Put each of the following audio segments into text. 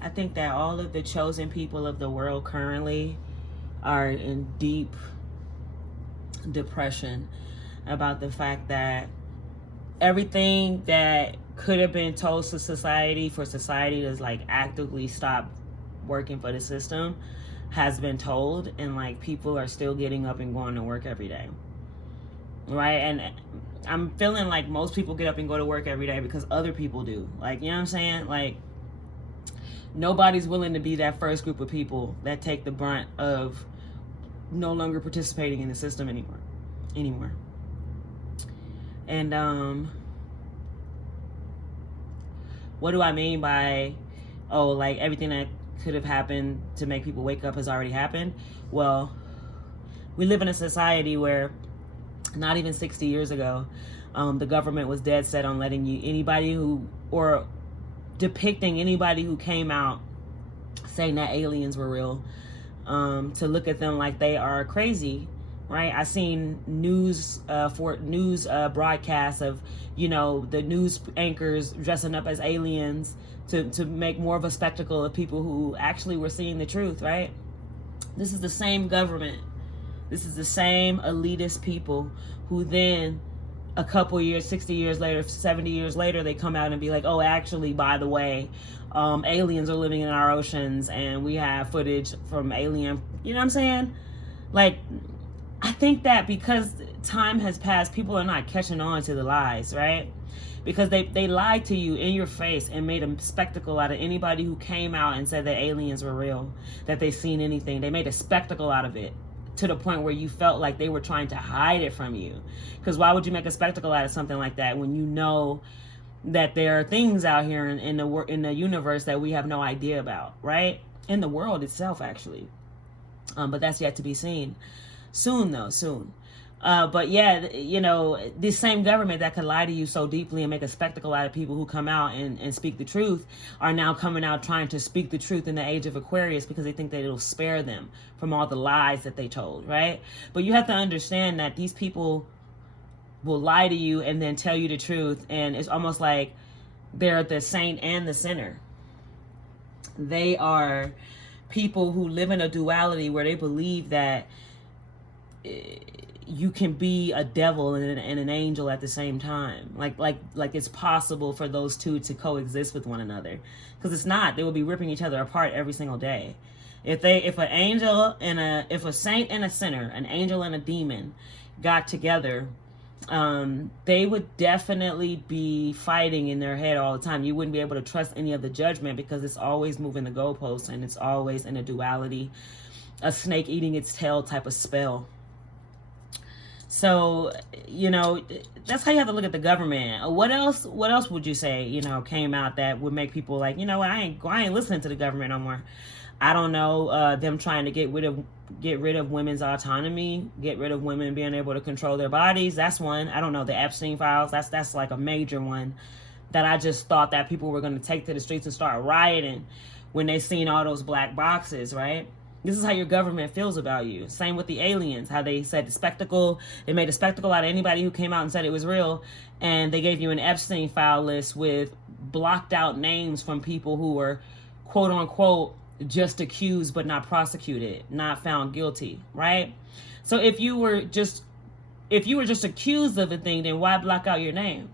I think that all of the chosen people of the world currently are in deep depression about the fact that everything that could have been told to society for society to like actively stop working for the system has been told, and like people are still getting up and going to work every day, right? And I'm feeling like most people get up and go to work every day because other people do, like, you know what I'm saying? Like, nobody's willing to be that first group of people that take the brunt of no longer participating in the system anymore. And what do I mean by, oh, like everything that could have happened to make people wake up has already happened? Well, we live in a society where not even 60 years ago, the government was dead set on letting anybody who, or depicting anybody who came out saying that aliens were real, to look at them like they are crazy, right? I seen news broadcasts of, the news anchors dressing up as aliens to make more of a spectacle of people who actually were seeing the truth, right? This is the same government. This is the same elitist people who then a couple years, 60 years later, 70 years later, they come out and be like, oh, actually, by the way, aliens are living in our oceans and we have footage from alien, you know what I'm saying? Like, I think that because time has passed, people are not catching on to the lies, right? Because they lied to you in your face and made a spectacle out of anybody who came out and said that aliens were real, that they've seen anything. They made a spectacle out of it, to the point where you felt like they were trying to hide it from you. Because why would you make a spectacle out of something like that when you know that there are things out here in the universe that we have no idea about, right? In the world itself, actually. But that's yet to be seen. Soon, though, soon. But yeah, this same government that could lie to you so deeply and make a spectacle out of people who come out and speak the truth are now coming out trying to speak the truth in the age of Aquarius because they think that it'll spare them from all the lies that they told, right? But you have to understand that these people will lie to you and then tell you the truth, and it's almost like they're the saint and the sinner. They are people who live in a duality where they believe that you can be a devil and an angel at the same time. Like it's possible for those two to coexist with one another, because it's not. They will be ripping each other apart every single day. If a saint and a sinner, an angel and a demon, got together, they would definitely be fighting in their head all the time. You wouldn't be able to trust any of the judgment because it's always moving the goalposts and it's always in a duality, a snake eating its tail type of spell. So, that's how you have to look at the government. What else would you say, came out that would make people like, I ain't listening to the government no more? I don't know, them trying to get rid of women's autonomy, get rid of women being able to control their bodies. That's one. I don't know, the Epstein files. That's like a major one that I just thought that people were going to take to the streets and start rioting when they seen all those black boxes, right? This is how your government feels about you. Same with the aliens, how they said they made a spectacle out of anybody who came out and said it was real, and they gave you an Epstein file list with blocked out names from people who were, quote unquote, just accused but not prosecuted, not found guilty, right? So if you were just accused of a thing, then why block out your name,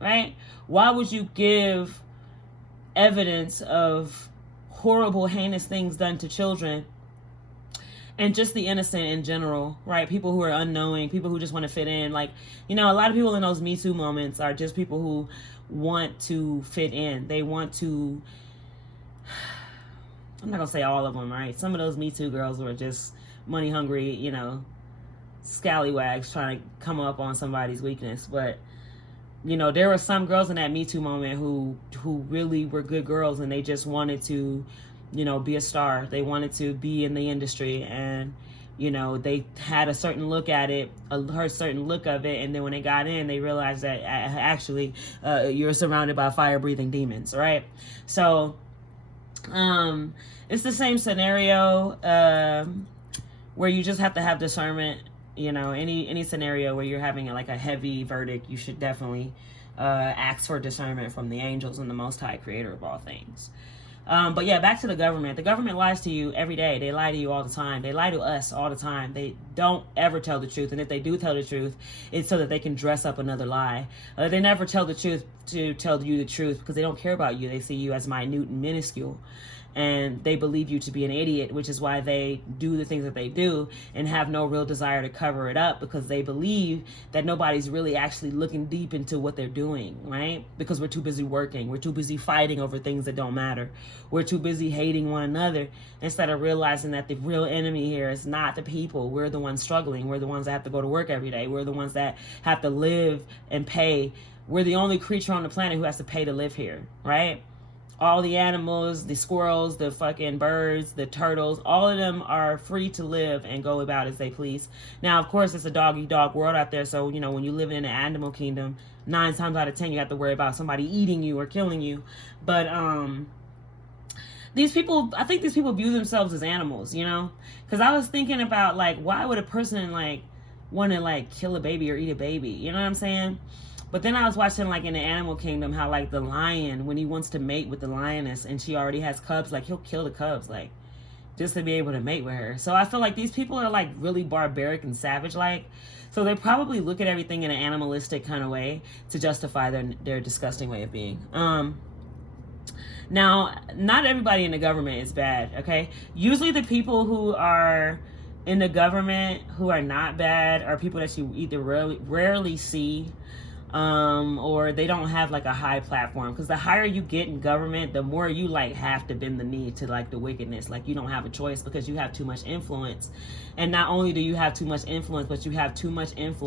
right? Why would you give evidence of horrible, heinous things done to children and just the innocent in general, right? People who are unknowing, people who just want to fit in. Like, a lot of people in those Me Too moments are just people who want to fit in. They want to, I'm not going to say all of them, right? Some of those Me Too girls were just money hungry, scallywags trying to come up on somebody's weakness. But there were some girls in that Me Too moment who really were good girls, and they just wanted to, be a star. They wanted to be in the industry, and, they had a certain look at it, a certain look of it, and then when they got in, they realized that actually you're surrounded by fire-breathing demons, right? So it's the same scenario where you just have to have discernment. Any scenario where you're having a heavy verdict, you should definitely ask for discernment from the angels and the Most High, Creator of all things. But yeah, back to the government. The government lies to you every day. They lie to you all the time. They lie to us all the time. They don't ever tell the truth. And if they do tell the truth, it's so that they can dress up another lie. They never tell the truth to tell you the truth because they don't care about you. They see you as minute and minuscule. And they believe you to be an idiot, which is why they do the things that they do and have no real desire to cover it up, because they believe that nobody's really actually looking deep into what they're doing, right? Because we're too busy working. We're too busy fighting over things that don't matter. We're too busy hating one another instead of realizing that the real enemy here is not the people. We're the ones struggling. We're the ones that have to go to work every day. We're the ones that have to live and pay. We're the only creature on the planet who has to pay to live here, right? All the animals, the squirrels, the fucking birds, the turtles, all of them are free to live and go about as they please. Now, of course, it's a dog-eat-dog world out there. So, you know, when you live in an animal kingdom, 9 times out of 10, you have to worry about somebody eating you or killing you. But these people, I think these people view themselves as animals, you know? Because I was thinking about, like, why would a person, like, want to, like, kill a baby or eat a baby? You know what I'm saying? But then I was watching, like, in the animal kingdom, how, like, the lion, when he wants to mate with the lioness and she already has cubs, like, he'll kill the cubs, like, just to be able to mate with her. So I feel like these people are, like, really barbaric and savage-like. So they probably look at everything in an animalistic kind of way to justify their disgusting way of being. Now, not everybody in the government is bad, okay? Usually the people who are in the government who are not bad are people that you either rarely see, or they don't have like a high platform, because the higher you get in government, the more you like have to bend the knee to like the wickedness. Like, you don't have a choice because you have too much influence. And not only do you have too much influence, but you have too much influence